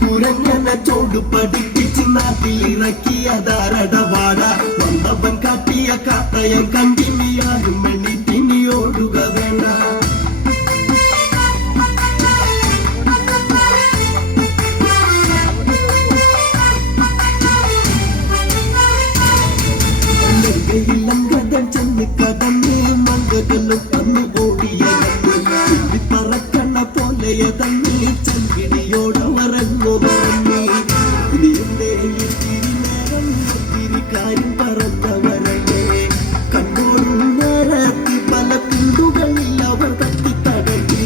കുരങ്ങനെ ചോട് പഠിപ്പിച്ച് നാട്ടിലിറക്കിയതാരടവാട വന്നവൻ കാട്ടിയ കാട്ടയം കണ്ടിനിയാരും മണി തിനിയോടുക വേണ്ട ലങ്കടൻ ചെന്ന് കടന്ന് മങ്കകളും തന്നു ഓടിയതന്ന് പറക്കണ പോലെയതന്ന് ചെങ്കിടിയോടവറങ്ങോ പറഞ്ഞു ഇനി എന്തേ ഇത്തിരി നേരം ഒത്തിരി കാര്യം പറഞ്ഞവരല്ലേ കണ്ണോടും നേരത്തി പല കുണ്ടുകളിൽ അവർ തട്ടിത്തടങ്ങി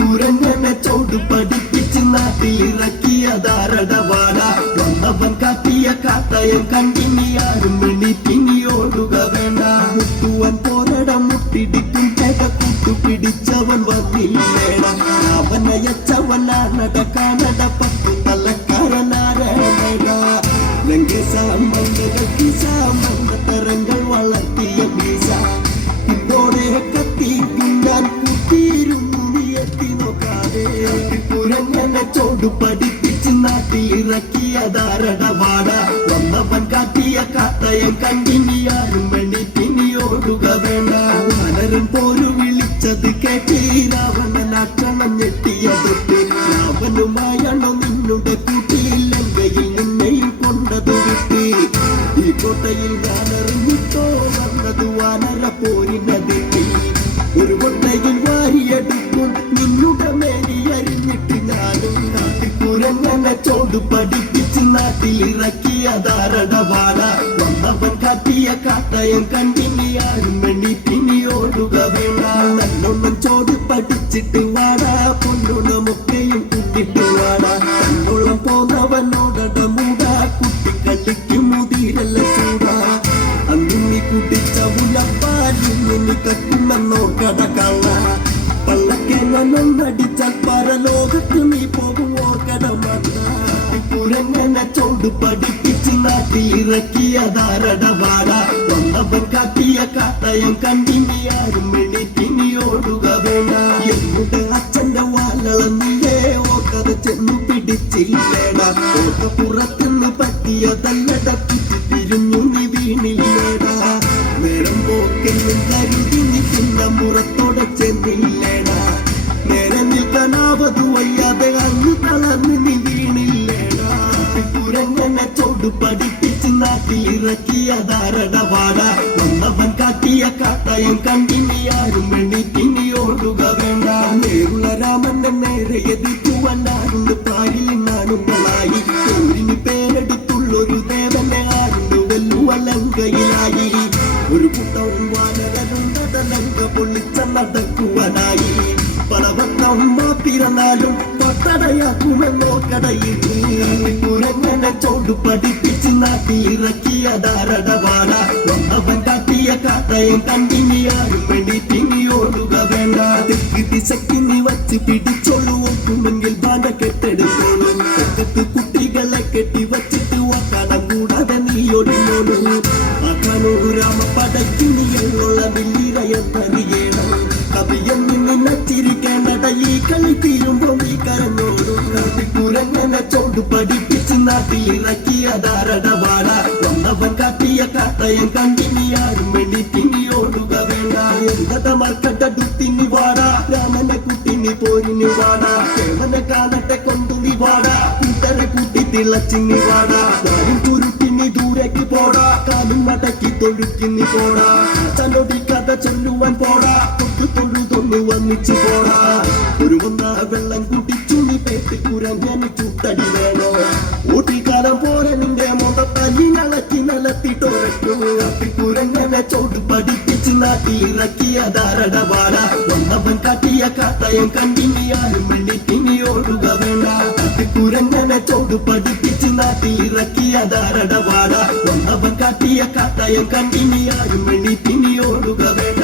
കുരങ്ങനെ ചോട് പഠിപ്പിച്ച് നാട്ടിലിറക്കിയതാരടവാട വന്നവൻ കാട്ടിയ കാട്ടയം കണ്ടിനിയാരും മണി തിനിയോടുക വേണ്ട മുട്ടുവൻ പോരട മുട്ടിടിക്കും പേട കൂട്ടുപിടിച്ചവൻ വന്നില്ലേട അവനയച്ചവനാണട കാണട പത്തു തലക്കാരനാരണ ലങ്കസാമംഗതരങ്ങൾ വളർത്തിയ ബീസ ഇതോടെ കത്തിക്കും ഞാൻ കുത്തിയിരുന്നു നീ എത്തി നോക്കാതെ കുരങ്ങനെ ചോട് പഠിപ്പിച്ച് നാട്ടിലിറക്കിയതാരടവാട വന്നവൻ കാട്ടിയ കാട്ടയം കണ്ടിനിയാരും മണി തിനിയോടുക വേണ്ട പലരും പോരു വിളിച്ചത് കേട്ട് രാവണനാക്ഷണം ഞെട്ടിയതൊട്ട് രാവനുമായാണോ നിന്നുടെ കൂട്ടിൽ ലങ്കയിൽ നിന്നെയും കൊണ്ടത് വിട്ട് ഈ കോട്ടയിൽ ഞാനറിഞ്ഞിട്ടോ വന്നത് വാനര പോരിനതെത്തി ഒരു കൊട്ടയിൽ വാരിയെടുക്കും നിന്നുടെ മേനി അരിഞ്ഞിട്ട് ഞാനും നാട്ടിക്കുരങ്ങനെ ചോട് പഠിപ്പിച്ച് നാട്ടിലിറക്കിയതാരടവാട വന്നവൻ കാട്ടിയ കാട്ടയം കണ്ടിനിയാരും മണി തിനിയോടുക വേണ്ട നല്ലൊന്നും ചോട് പഠിച്ചിട്ട് വാടാ പൊന്നുണമൊക്കെയും കൂട്ടിട്ട് വാടാ കണ്ണോളം പോന്നവനോടട മൂടാ കുട്ടിക്കളിക്ക് മുതിരല്ല ചൂടാ അന്ന് നീ കുടിച്ച ഉലപ്പാലിൽ നീ കക്കുമെന്നോ കടകള പള്ളക്കെന്നടിച്ചാൽ പരലോകത്ത് നീ പോകുമോ കടമല്ല കുരങ്ങനെ ചോട് പഠിപ്പിച്ച് നാട്ടിലിറക്കിയതാരടവാട വന്നവൻ കാട്ടിയ കാട്ടയം കണ്ടിനിയാരും മണി തിനിയോടുക വേണ്ട എന്നുടെ അച്ഛന്റെ വാലളന്നില്ലേ ഓക്കത ചെന്നു പിടിച്ചില്ലേട ഓക്ക പുറത്തുനിന്ന് പറ്റിയതല്ലട തിരിഞ്ഞു നീ വീണില്ലേടാ നേരം പോക്കെന്നും കരുതി നിൽക്കുന്ന മുറത്തോടെ ചെന്നില്ലേടാ നേരെ നിൽക്കാനാവതു വയ്യാതെ അന്ന് തളർന്ന് നീ വീണില്ലേടാ കുരങ്ങനെ ചോട് പഠിപ്പിച്ച് നാട്ടിലിറക്കിയതാരടവാട വന്നവൻ കാട്ടിയ കാട്ടയം കണ്ടിനിയാരും മണി തിനിയോടുക വേണ്ട നേരുള്ള രാമന്റെ നേരെ എതിർക്കുവനാരുണ്ട് പാരിൽ നാടുകളായി ൂരിന് പേരെടുത്തുള്ളൊരു ദേവനെ ആരുണ്ട് വെല്ലുവ ലങ്കയിലായി ഒരു പുട്ടവും വാനരനുണ്ടത ലങ്ക പൊള്ളിച്ച നടക്കുവാനായി പലവട്ടം പിറന്നാലും പത്തടയാക്കുമെന്നോ കടയിൽ കുരങ്ങനെ ചോട് പഠിപ്പിച്ച് നാട്ടിലിറക്കിയതാരടവാട വന്നവൻ കാട്ടിയ കാട്ടയം കണ്ടിനിയാരും മണി തിനിയോടുക വേണ്ട തെക്ക് ദിശയ്ക്ക് നീ വച്ച് പിടിച്ചോളൂ ഒക്കുമെങ്കിൽ ബാധ കെട്ടെടുത്തോളൂ തെക്കത്ത് കുട്ടികളെ കെട്ടി വച്ചിട്ട് വാക്കണം കൂടാതെ നീ ഒടിഞ്ഞോളൂ ആക്കാനോടു രാമ പടയ്ക്ക് നീയുള്ള വലിയറിയണം കവിയെന്ന് നിന്നച്ചിരിക്കേണ്ടട ഈ കളി തീരുമ്പോ നീ കരഞ്ഞോടും കുരങ്ങനെ ചോട് പഠിപ്പിച്ച് നാട്ടിലിറക്കിയതാരടവാട വന്നവൻ കാട്ടിയ കാട്ടയം കണ്ടിനിയാരും മണി തിനിയോടുക വേണ്ട എന്തത മർക്കട്ടു തിന്നി വാടാ രാമനെ കുട്ടിനി പോരിനി വാടാ കേവനെ കാണട്ടെ കൊണ്ടു നീ വാടാ കൂട്ടരെ കൂട്ടി തിളച്ചിനി വാടാ ഞാനും ചുരുട്ടിനി ദൂരേക്ക് പോടാ കാലും നടക്കി തൊഴുക്കിനി പോടാ ചനൊടി കഥ ചൊല്ലുവാൻ പോടാ തൊണ്ണു വന്നിച്ചു പോടാ ഒരു ഒന്ന വെള്ളം കുടിച്ചു നീ പേട്ട് കുരങ്ങനെ ചുട്ടടി വേണോ ഊട്ടിക്കാലം പോലെ നിന്റെ മുഖ തല്ലി നളക്കി നിലത്തിട്ടൊരട്ടു കുരങ്ങനെ ചോട് പഠിപ്പിച്ച് നാട്ടിലിറക്കിയതാരടവാട വന്നവൻ കാട്ടിയ കാട്ടയം കണ്ടിനിയാരും മണി തിനിയോടുക വേണ്ട കുരങ്ങനെ ചോട് പഠിപ്പിച്ച് നാട്ടിലിറക്കിയതാരടവാട വന്നവൻ കാട്ടിയ കാട്ടയം കണ്ടിനിയാരും മണി തിനിയോടുക വേണ്ട